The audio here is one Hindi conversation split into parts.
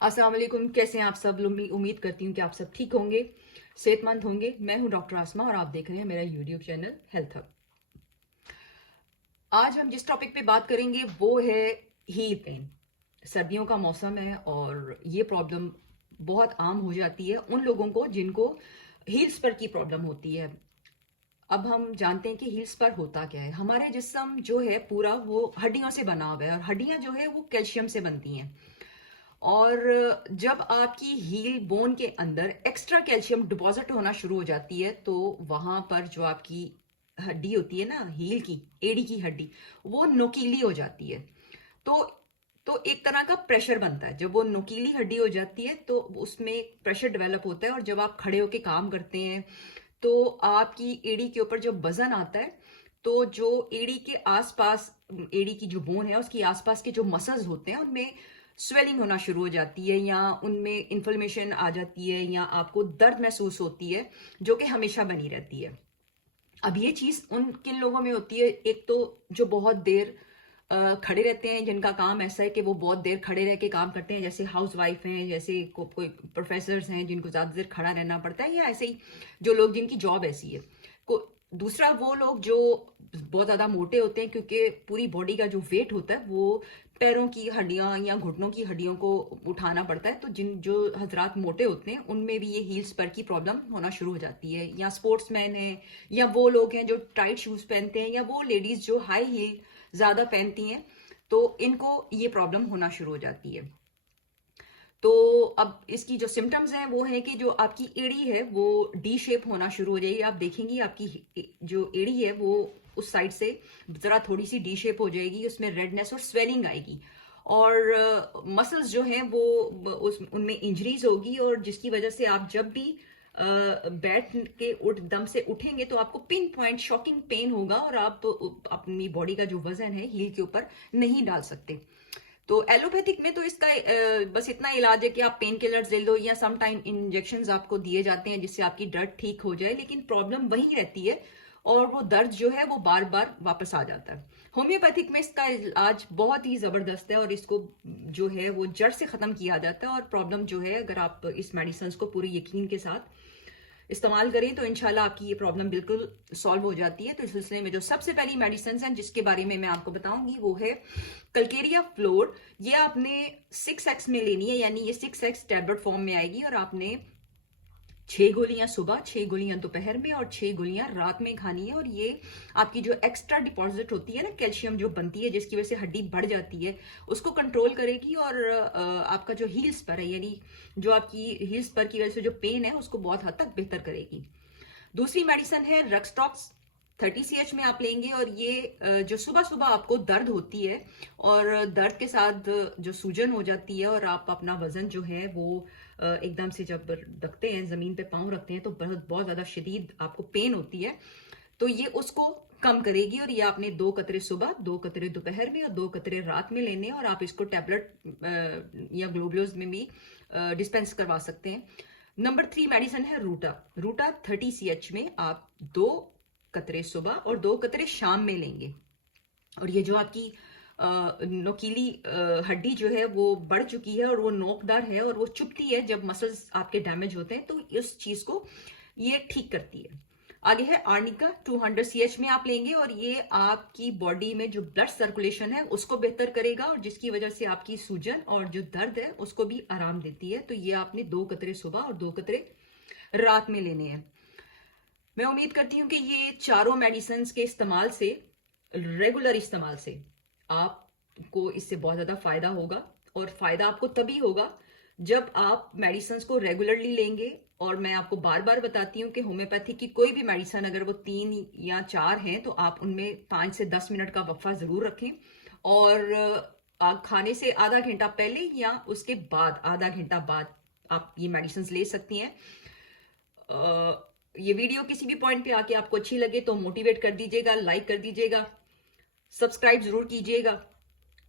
अस्सलाम वालेकुम। कैसे हैं आप सब लोग? उम्मीद करती हूँ कि आप सब ठीक होंगे, सेहतमंद होंगे। मैं हूँ डॉक्टर आसमा और आप देख रहे हैं मेरा यूट्यूब चैनल हेल्थ हब। आज हम जिस टॉपिक पे बात करेंगे वो है हील पेन। सर्दियों का मौसम है और ये प्रॉब्लम बहुत आम हो जाती है उन लोगों को जिनको हील्स पर की प्रॉब्लम होती है। अब हम जानते हैं कि हील्स पर होता क्या है। हमारे जिस्म जो है पूरा वो हड्डियों से बना हुआ है और हड्डियां जो है वो कैल्शियम से बनती हैं। और जब आपकी हील बोन के अंदर एक्स्ट्रा कैल्शियम डिपॉजिट होना शुरू हो जाती है तो वहां पर जो आपकी हड्डी होती है ना, हील की एड़ी की हड्डी, वो नोकीली हो जाती है। तो तो एक तरह का प्रेशर बनता है। जब वो नोकीली हड्डी हो जाती है तो उसमें एक प्रेशर डेवलप होता है और जब आप खड़े होके काम करते हैं तो आपकी एड़ी के ऊपर जो वजन आता है, तो जो एड़ी के आसपास, एड़ी की जो बोन है उसके आसपास के जो मसल्स होते हैं उनमें स्वेलिंग होना शुरू हो जाती है या उनमें इन्फ्लेमेशन आ जाती है या आपको दर्द महसूस होती है जो कि हमेशा बनी रहती है। अब ये चीज उन किन लोगों में होती है? एक तो जो बहुत देर खड़े रहते हैं, जिनका काम ऐसा है कि वो बहुत देर खड़े रह के काम करते हैं, जैसे हाउस वाइफ हैं, जैसे कोई प्रोफेसर्स हैं जिनको ज्यादा देर खड़ा रहना पड़ता है, या ऐसे ही जो लोग जिनकी जॉब ऐसी है। को दूसरा वो लोग जो बहुत ज्यादा मोटे होते हैं, क्योंकि पूरी बॉडी का जो वेट होता है वो पैरों की हड्डियां या घुटनों की हड्डियों को उठाना पड़ता है। तो जिन जो हजरात मोटे होते हैं उनमें भी ये हील्स पर की प्रॉब्लम होना शुरू हो जाती है। या स्पोर्ट्समैन है, या वो लोग हैं जो टाइट शूज पहनते हैं, या वो लेडीज जो हाई हील ज्यादा पहनती हैं, तो इनको ये प्रॉब्लम होना शुरू हो जाती है। तो अब इसकी जो सिम्टम्स हैं वो है कि जो आपकी एड़ी है वो डी शेप होना शुरू हो जाएगी। आप देखेंगी आपकी जो एड़ी है वो उस साइड से जरा थोड़ी सी डी शेप हो जाएगी, उसमें रेडनेस और स्वेलिंग आएगी। और मसल्स जो हैं वो उस उनमें इंजरीज होगी, और जिसकी वजह से आप जब भी बैठ के उठ दम से उठेंगे तो आपको पिन पॉइंट शॉकिंग पेन होगा और आप अपनी बॉडी का जो वजन है हील के ऊपर नहीं डाल सकते। तो एलोपैथिक में तो इसका बस इतना इलाज है कि आप पेन किलर्स ले लो या सम टाइम इंजेक्शंस आपको दिए जाते हैं जिससे आपकी दर्द ठीक हो जाए, लेकिन प्रॉब्लम वही रहती है और वो दर्द जो है वो बार बार वापस आ जाता है। होम्योपैथिक में इसका इलाज बहुत ही जबरदस्त है और इसको जो है वो जड़ से खत्म किया जाता है। और प्रॉब्लम जो है, अगर आप इस मेडिसिन को पूरी यकीन के साथ इस्तेमाल करें तो इंशाल्लाह आपकी ये प्रॉब्लम बिल्कुल सॉल्व हो जाती है। तो इस सिलसिले में जो सबसे पहली मेडिसिन है जिसके बारे में मैं आपको बताऊंगी वो है कल्केरिया फ्लोर। ये आपने 6x में लेनी है, यानी ये 6x टैबलेट फॉर्म में आएगी और आपने 6 गोलियां सुबह, 6 गोलियां दोपहर में और 6 गोलियां रात में खानी है। और ये आपकी जो एक्स्ट्रा डिपॉजिट होती है ना, कैल्शियम जो बनती है जिसकी वजह से हड्डी बढ़ जाती है, उसको कंट्रोल करेगी और आपका जो हील्स पर है, यानी जो आपकी हील्स पर की वजह से जो पेन है उसको बहुत हद तक बेहतर करेगी। दूसरी मेडिसिन है रक्सटॉक्स। 30 CH में आप लेंगे और ये जो सुबह सुबह आपको दर्द होती है और दर्द के साथ जो सूजन हो जाती है और आप अपना वजन जो है वो एकदम से जब रखते हैं, जमीन पे पाँव रखते हैं, तो बहुत बहुत ज्यादा शदीद आपको पेन होती है। तो ये उसको कम करेगी। और ये आपने 2 कतरे सुबह, 2 कतरे दोपहर में और 2 कतरे रात में लेने हैं। और आप इसको टैबलेट या ग्लोबुलस में भी डिस्पेंस करवा सकते हैं। नंबर 3 मेडिसिन है रूटा। रूटा 30 CH में आप 2 कतरे सुबह और 2 कतरे शाम में लेंगे। और ये जो आपकी नोकीली हड्डी जो है वो बढ़ चुकी है और वो नोकदार है और वो चुभती है जब मसल्स आपके डैमेज होते हैं, तो इस चीज को ये ठीक करती है। आगे है आर्निका। 200 CH में आप लेंगे और ये आपकी बॉडी में जो ब्लड सर्कुलेशन है उसको बेहतर करेगा और जिसकी वजह से आपकी सूजन और जो दर्द है उसको भी आराम देती है। तो ये आपने 2 कतरे सुबह और 2 कतरे रात में लेने हैं। मैं उम्मीद करती हूँ कि ये चारों मेडिसिन के इस्तेमाल से, रेगुलर इस्तेमाल से, आपको इससे बहुत ज्यादा फायदा होगा। और फायदा आपको तभी होगा जब आप मेडिसिन को रेगुलरली लेंगे। और मैं आपको बार बार बताती हूँ कि होम्योपैथी की कोई भी मेडिसिन अगर वो 3 या 4 हैं तो आप उनमें 5 से 10 मिनट का वक्फा जरूर रखें। और आप खाने से आधा घंटा पहले या उसके बाद आधा घंटा बाद आप ये मेडिसिन ले सकती हैं। ये वीडियो किसी भी पॉइंट पे आके आपको अच्छी लगे तो मोटिवेट कर दीजिएगा, लाइक कर दीजिएगा, सब्सक्राइब जरूर कीजिएगा,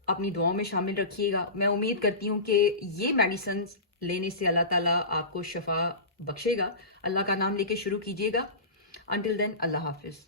अपनी दुआओं में शामिल रखिएगा। मैं उम्मीद करती हूँ कि ये मेडिसिन लेने से अल्लाह ताला आपको शफा बख्शेगा। अल्लाह का नाम लेके शुरू कीजिएगा। अंटिल देन, अल्लाह हाफिज।